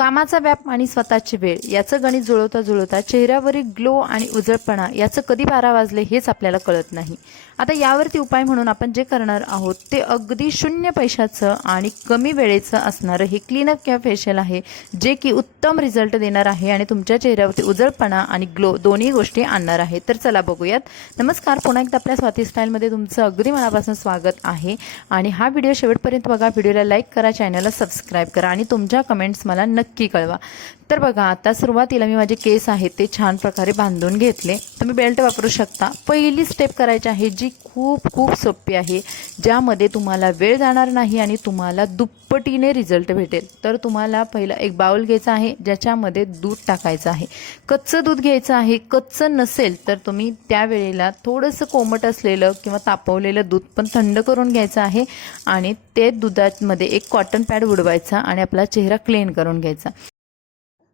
कामाचा व्याप आणि स्वतःची वेळ याचं गणित जुळवता जुळवता चेहऱ्यावरील ग्लो आणि उजळपणा याचं कधी 12 वाजले हेच आपल्याला कळत नाही। आता यावरती उपाय म्हणून आपण जे करणार आहोत ते अगदी 0 पैशाचं आणि कमी वेळेचं असणारं हे क्लीनअप किंवा फेशियल आहे, जे की उत्तम रिझल्ट देणार आहे आणि तुमच्या चेहऱ्यावरती उजळपणा आणि ग्लो दोन्ही गोष्टी आणणार आहे। तर चला बघूयात। नमस्कार, पुन्हा एकदा आपल्या स्वाती स्टाईलमध्ये तुमचं अगदी मनापासून स्वागत आहे आणि हा व्हिडिओ शेवटपर्यंत बघा। व्हिडिओला लाईक करा, चॅनलला सबस्क्राईब करा आणि तुमच्या कमेंट्स मला नक्की कळवा। तर बघा, आता सुरुवातीला मी माझे केस आहेत ते छान प्रकारे बांधून घेतले। तुम्ही बेल्ट वापरू शकता। पहिली स्टेप करायची आहे जी खूप खूप सोपी आहे, ज्यामध्ये तुम्हाला वेळ जाणार नाही आणि तुम्हाला दुप्पटीने रिझल्ट भेटेल। तर तुम्हाला पहिला एक बाउल घ्यायचा आहे, ज्याच्यामध्ये दूध टाकायचं आहे। कच्चं दूध घ्यायचं आहे। कच्चं नसेल तर तुम्ही त्यावेळेला थोडंसं कोमट असलेलं किंवा तापवलेलं दूध पण थंड करून घ्यायचं आहे आणि ते दुधामध्ये एक कॉटन पॅड उडवायचा आणि आपला चेहरा क्लीन करून घ्यायचा।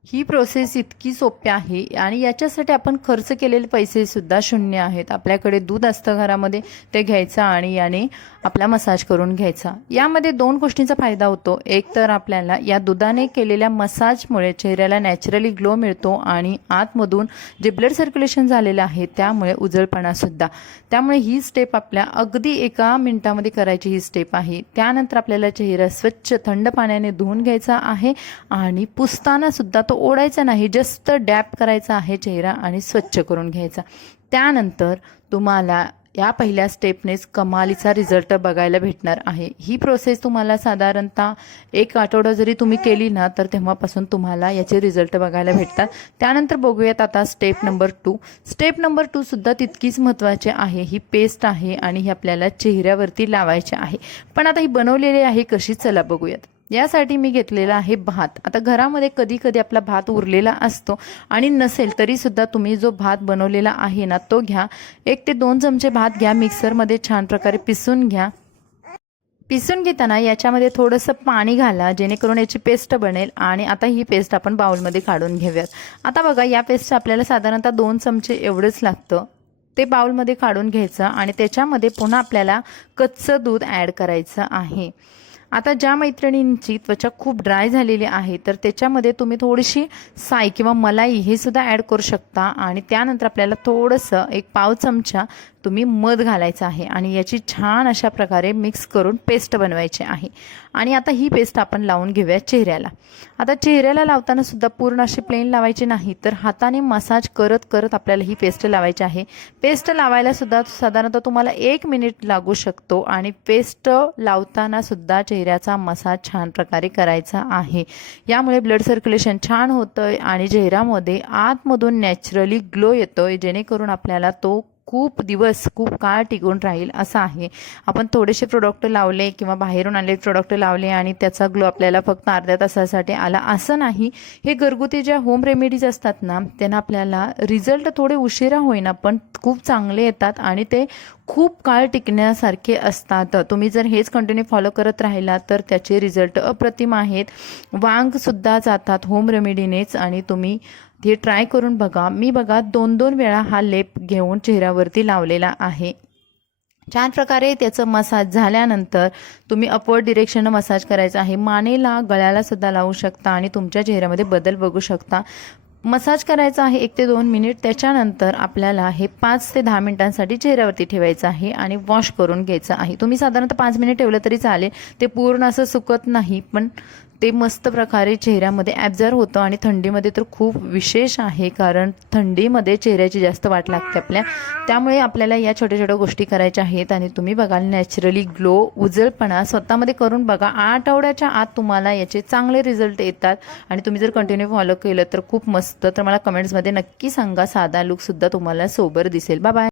ही प्रोसेस इतकी सोपी आहे आणि याच्यासाठी आपण खर्च केलेले पैसे सुद्धा शून्य आहेत। आपल्याकडे दूध असतं घरामध्ये, ते घ्यायचं आणि याने आपला मसाज करून घ्यायचा। यामध्ये 2 गोष्टींचा फायदा होतो। एक तर आपल्याला या दुधाने केलेल्या मसाजमुळे चेहऱ्याला नॅचरली ग्लो मिळतो आणि आतमधून जे ब्लड सर्क्युलेशन झालेलं आहे त्यामुळे उजळपणा सुद्धा। त्यामुळे ही स्टेप आपल्या अगदी 1 मिनिटामध्ये करायची ही स्टेप आहे। त्यानंतर आपल्याला चेहरा स्वच्छ थंड पाण्याने धुवून घ्यायचा आहे आणि पुसताना सुद्धा तो ओढायचा नाही, जस्ट डॅप करायचा आहे चेहरा आणि स्वच्छ करून घ्यायचा। त्यानंतर तुम्हाला या पहिल्या स्टेपनेच कमालीचा रिझल्ट बघायला भेटणार आहे। ही प्रोसेस तुम्हाला साधारणतः 1 आठवडा जरी तुम्ही केली ना, तर तेव्हापासून तुम्हाला याचे रिझल्ट बघायला भेटतात। त्यानंतर बघूयात आता स्टेप नंबर 2। स्टेप नंबर 2 सुद्धा तितकीच महत्त्वाची आहे। ही पेस्ट आहे आणि ही आपल्याला चेहऱ्यावरती लावायची आहे। पण आता ही बनवलेली आहे कशी, चला बघूयात। यासाठी मी घेतलेला आहे भात। आता घरामध्ये कधी कधी आपला भात उरलेला असतो आणि नसेल तरी सुद्धा तुम्ही जो भात बनवलेला आहे ना, तो घ्या। 1 ते 2 चमचे भात घ्या, मिक्सरमध्ये छान प्रकारे पिसून घ्या। पिसून घेताना याच्यामध्ये थोडंसं पाणी घाला, जेणेकरून याची पेस्ट बनेल आणि आता ही पेस्ट आपण बाउलमध्ये काढून घेऊयात। आता बघा, या पेस्ट आपल्याला साधारणतः 2 चमचे एवढंच लागतं। ते बाउलमध्ये काढून घ्यायचं आणि त्याच्यामध्ये पुन्हा आपल्याला कच्चं दूध ॲड करायचं आहे। आता ज्या मैत्रिणींची त्वचा खूप ड्राय झालेली आहे तर त्याच्यामध्ये तुम्ही थोडीशी साय किंवा मलाई हे सुद्धा ॲड करू शकता आणि त्यानंतर आपल्याला थोडंसं 1 पाव चमचा तुम्ही मध घालायचं आहे आणि याची छान अशा प्रकारे मिक्स करून पेस्ट बनवायची आहे। आणि आता ही पेस्ट आपण लावून घेऊया चेहऱ्याला। आता चेहऱ्याला लावताना सुद्धा पूर्ण अशी प्लेन लावायची नाही, तर हाताने मसाज करत करत आपल्याला ही पेस्ट लावायची आहे। पेस्ट लावायला सुद्धा साधारणतः तुम्हाला 1 मिनिट लागू शकतो आणि पेस्ट लावताना सुद्धा चेहऱ्याचा मसाज छान प्रकारे करायचा आहे। यामुळे ब्लड सर्क्युलेशन छान होतंय आणि चेहऱ्यामध्ये आतमधून नॅचरली ग्लो येतोय, जेणेकरून आपल्याला तो खूप दिवस खूप काळ टिकून राहील असं आहे। आपण थोडेसे प्रोडक्ट लावले किंवा बाहेरून आलेले प्रोडक्ट लावले आणि त्याचा ग्लो आपल्याला फक्त अर्ध्या तासासाठी आला असं नाही। हे घरगुती ज्या होम रेमेडीज असतात ना, त्यांना आपल्याला रिझल्ट थोडे उशिरा होईना पण खूप चांगले येतात आणि ते खूप काळ टिकण्यासारखे असतात। तुम्ही जर हेच कंटिन्यू फॉलो करत राहिला तर त्याचे रिझल्ट अप्रतिम आहेत। वांग सुद्धा जातात होम रेमेडीनेच आणि तुम्ही ते ट्राय करून बघा। मी बघा 2-2 वेळा हा लेप घेऊन चेहऱ्यावरती लावलेला आहे। छान प्रकारे त्याचं मसाज झाल्यानंतर तुम्ही अपवर्ड डिरेक्शननं मसाज करायचा आहे। मानेला, गळ्याला सुद्धा लावू शकता आणि तुमच्या चेहऱ्यामध्ये बदल बघू शकता। मसाज करायचा आहे 1 ते 2 मिनिट। त्याच्यानंतर आपल्याला हे 5 ते 10 मिनिटांसाठी चेहऱ्यावरती ठेवायचं आहे आणि वॉश करून घ्यायचं आहे। तुम्ही साधारणतः 5 मिनिट ठेवलं तरी चालेल, ते पूर्ण असं सुकत नाही पण ते मस्त प्रकारे चेहऱ्यामध्ये ॲब्झॉर्ब होतं आणि थंडीमध्ये तर खूप विशेष आहे, कारण थंडीमध्ये चेहऱ्याची जास्त वाट लागते आपल्या। त्यामुळे आपल्याला या छोट्या छोट्या गोष्टी करायच्या आहेत आणि तुम्ही बघाल नॅचरली ग्लो उजळपणा स्वतःमध्ये करून बघा। 8 आठवड्याच्या आत तुम्हाला याचे चांगले रिझल्ट येतात आणि तुम्ही जर कंटिन्यू फॉलो केलं तर खूप मस्त। तर मला कमेंट्समध्ये नक्की सांगा, साधा लुकसुद्धा तुम्हाला सोबर दिसेल। Bye bye.